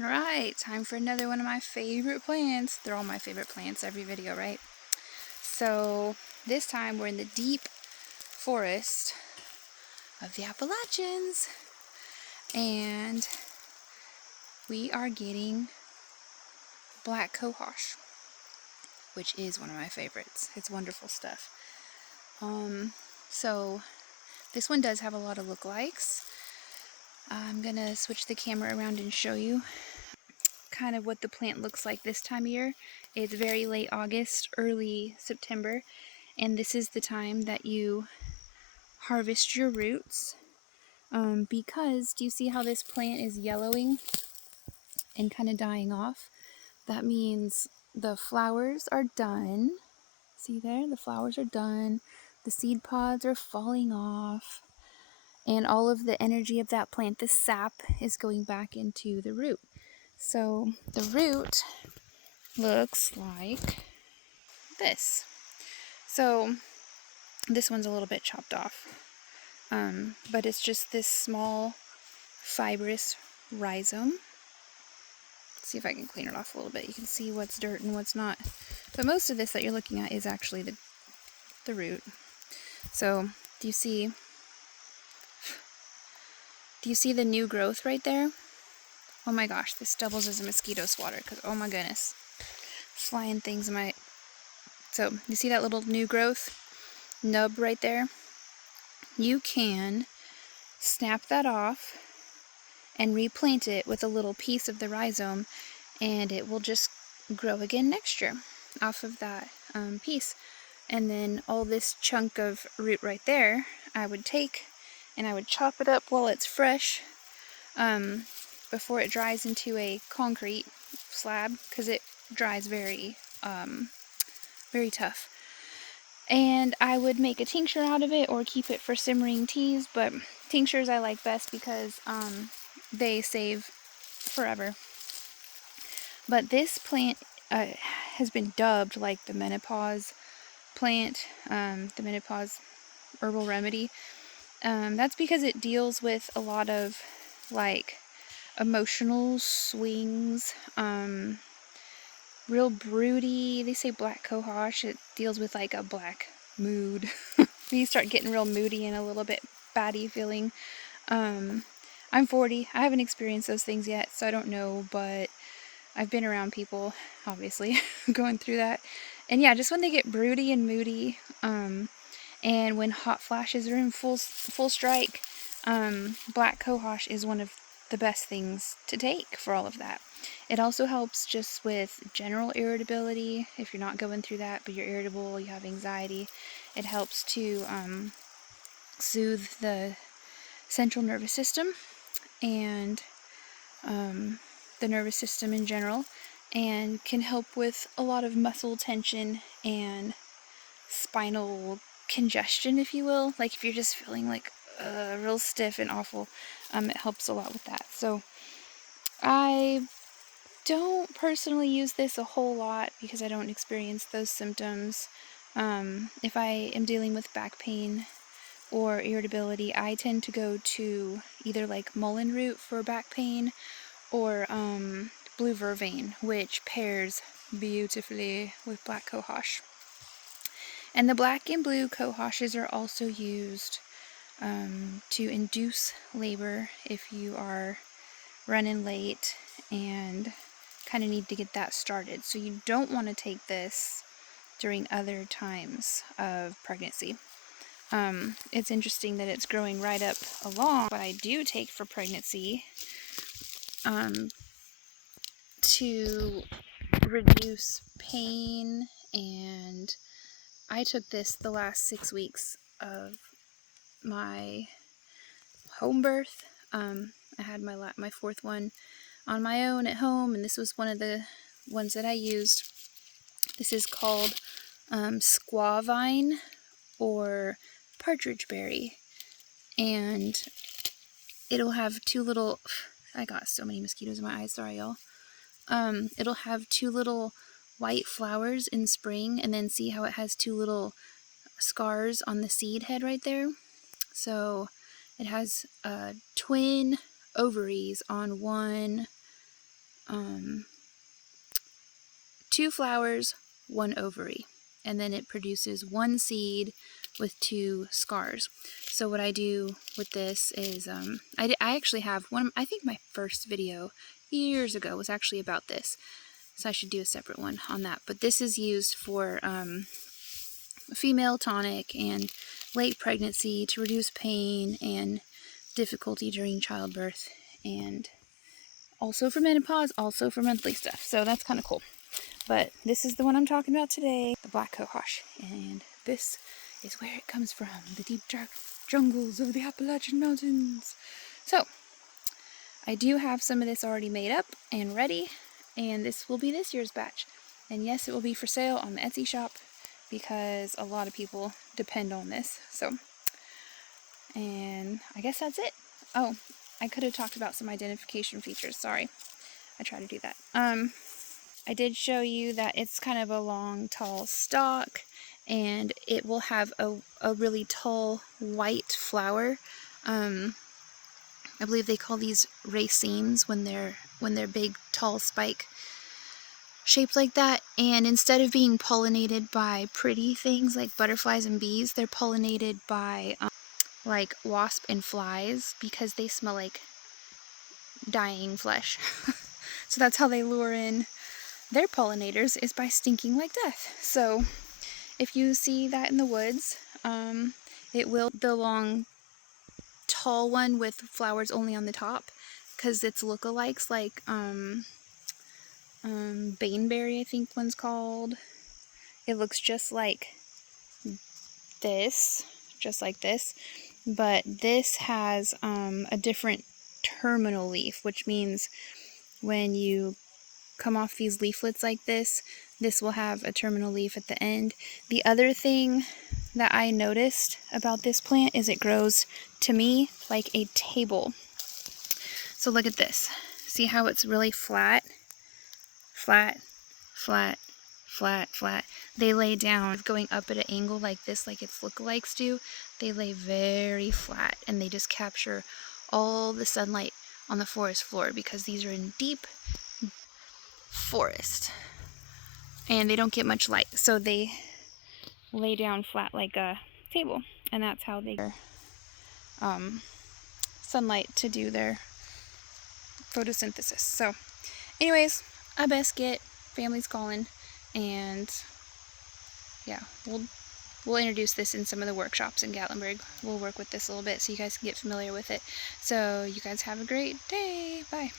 Alright, time for another one of my favorite plants. They're all my favorite plants, every video, right? So, this time we're in the deep forest of the Appalachians. And we are getting Black Cohosh, which is one of my favorites. It's wonderful stuff. So, this one does have a lot of lookalikes. I'm going to switch the camera around and show you kind of what the plant looks like this time of year. It's very late August, early September, and this is the time that you harvest your roots. Because, do you see how this plant is yellowing and kind of dying off? That means the flowers are done. See there? The flowers are done. The seed pods are falling off. And all of the energy of that plant, the sap, is going back into the root. So the root looks like this. So this one's a little bit chopped off, but it's just this small fibrous rhizome. Let's see if I can clean it off a little bit. You can see what's dirt and what's not, but most of this that you're looking at is actually the root. So do you see the new growth right there? Oh my gosh, this doubles as a mosquito swatter, because oh my goodness, flying things might. So you see that little new growth nub right there? You can snap that off and replant it with a little piece of the rhizome, and it will just grow again next year off of that piece. And then all this chunk of root right there, I would take and I would chop it up while it's fresh, before it dries into a concrete slab, because it dries very tough. And I would make a tincture out of it or keep it for simmering teas, but tinctures I like best because they save forever. But this plant has been dubbed like the menopause plant, the menopause herbal remedy. That's because it deals with a lot of like emotional swings, real broody. They say Black Cohosh, it deals with like a black mood. You start getting real moody and a little bit batty feeling. I'm 40. I haven't experienced those things yet, so I don't know, but I've been around people, obviously, going through that. And yeah, just when they get broody and moody, and when hot flashes are in full strike, Black Cohosh is one of the best things to take for all of that. It also helps just with general irritability. If you're not going through that, but you're irritable, you have anxiety, it helps to soothe the central nervous system and the nervous system in general, and can help with a lot of muscle tension and spinal congestion, if you will. Like if you're just feeling like real stiff and awful, it helps a lot with that. So I don't personally use this a whole lot because I don't experience those symptoms. If I am dealing with back pain or irritability, I tend to go to either like mullein root for back pain or blue vervain, which pairs beautifully with Black Cohosh. And the black and blue cohoshes are also used to induce labor if you are running late and kind of need to get that started. So you don't want to take this during other times of pregnancy. It's interesting that it's growing right up along what I do take for pregnancy, to reduce pain. And I took this the last 6 weeks of my home birth. I had my fourth one on my own at home, and this was one of the ones that I used. This is called squaw vine or partridge berry, and it'll have two little. I got so many mosquitoes in my eyes. Sorry, y'all. It'll have two little white flowers in spring, and then see how it has two little scars on the seed head right there. So it has twin ovaries on one 2 flowers, 1 ovary, and then it produces 1 seed with 2 scars. So what I do with this is, I actually have one, I think my first video years ago was actually about this, so I should do a separate one on that. But this is used for female tonic and late pregnancy to reduce pain and difficulty during childbirth, and also for menopause, also for monthly stuff. So that's kind of cool. But this is the one I'm talking about today, the Black Cohosh. And this is where it comes from, the deep dark jungles of the Appalachian Mountains. So, I do have some of this already made up and ready, and this will be this year's batch. And yes, it will be for sale on the Etsy shop, because a lot of people depend on this. So, and I guess that's it. Oh, I could have talked about some identification features, sorry. I tried to do that. I did show you that it's kind of a long, tall stalk, and it will have a really tall white flower. I believe they call these racemes when they're big, tall spike shaped like that. And instead of being pollinated by pretty things like butterflies and bees, they're pollinated by like wasp and flies, because they smell like dying flesh. So that's how they lure in their pollinators, is by stinking like death. So if you see that in the woods, it will the long tall one with flowers only on the top, because it's lookalikes like baneberry, I think one's called. It looks just like this, but this has a different terminal leaf, which means when you come off these leaflets like this will have a terminal leaf at the end. The other thing that I noticed about this plant is it grows, to me, like a table. So look at this. See how it's really flat? Flat, flat, flat, flat. They lay down, going up at an angle like this, like its lookalikes do. They lay very flat, and they just capture all the sunlight on the forest floor, because these are in deep forest and they don't get much light, so they lay down flat like a table, and that's how they get sunlight to do their photosynthesis. So anyways, I best get, family's calling, and yeah, we'll introduce this in some of the workshops in Gatlinburg. We'll work with this a little bit so you guys can get familiar with it. So you guys have a great day. Bye.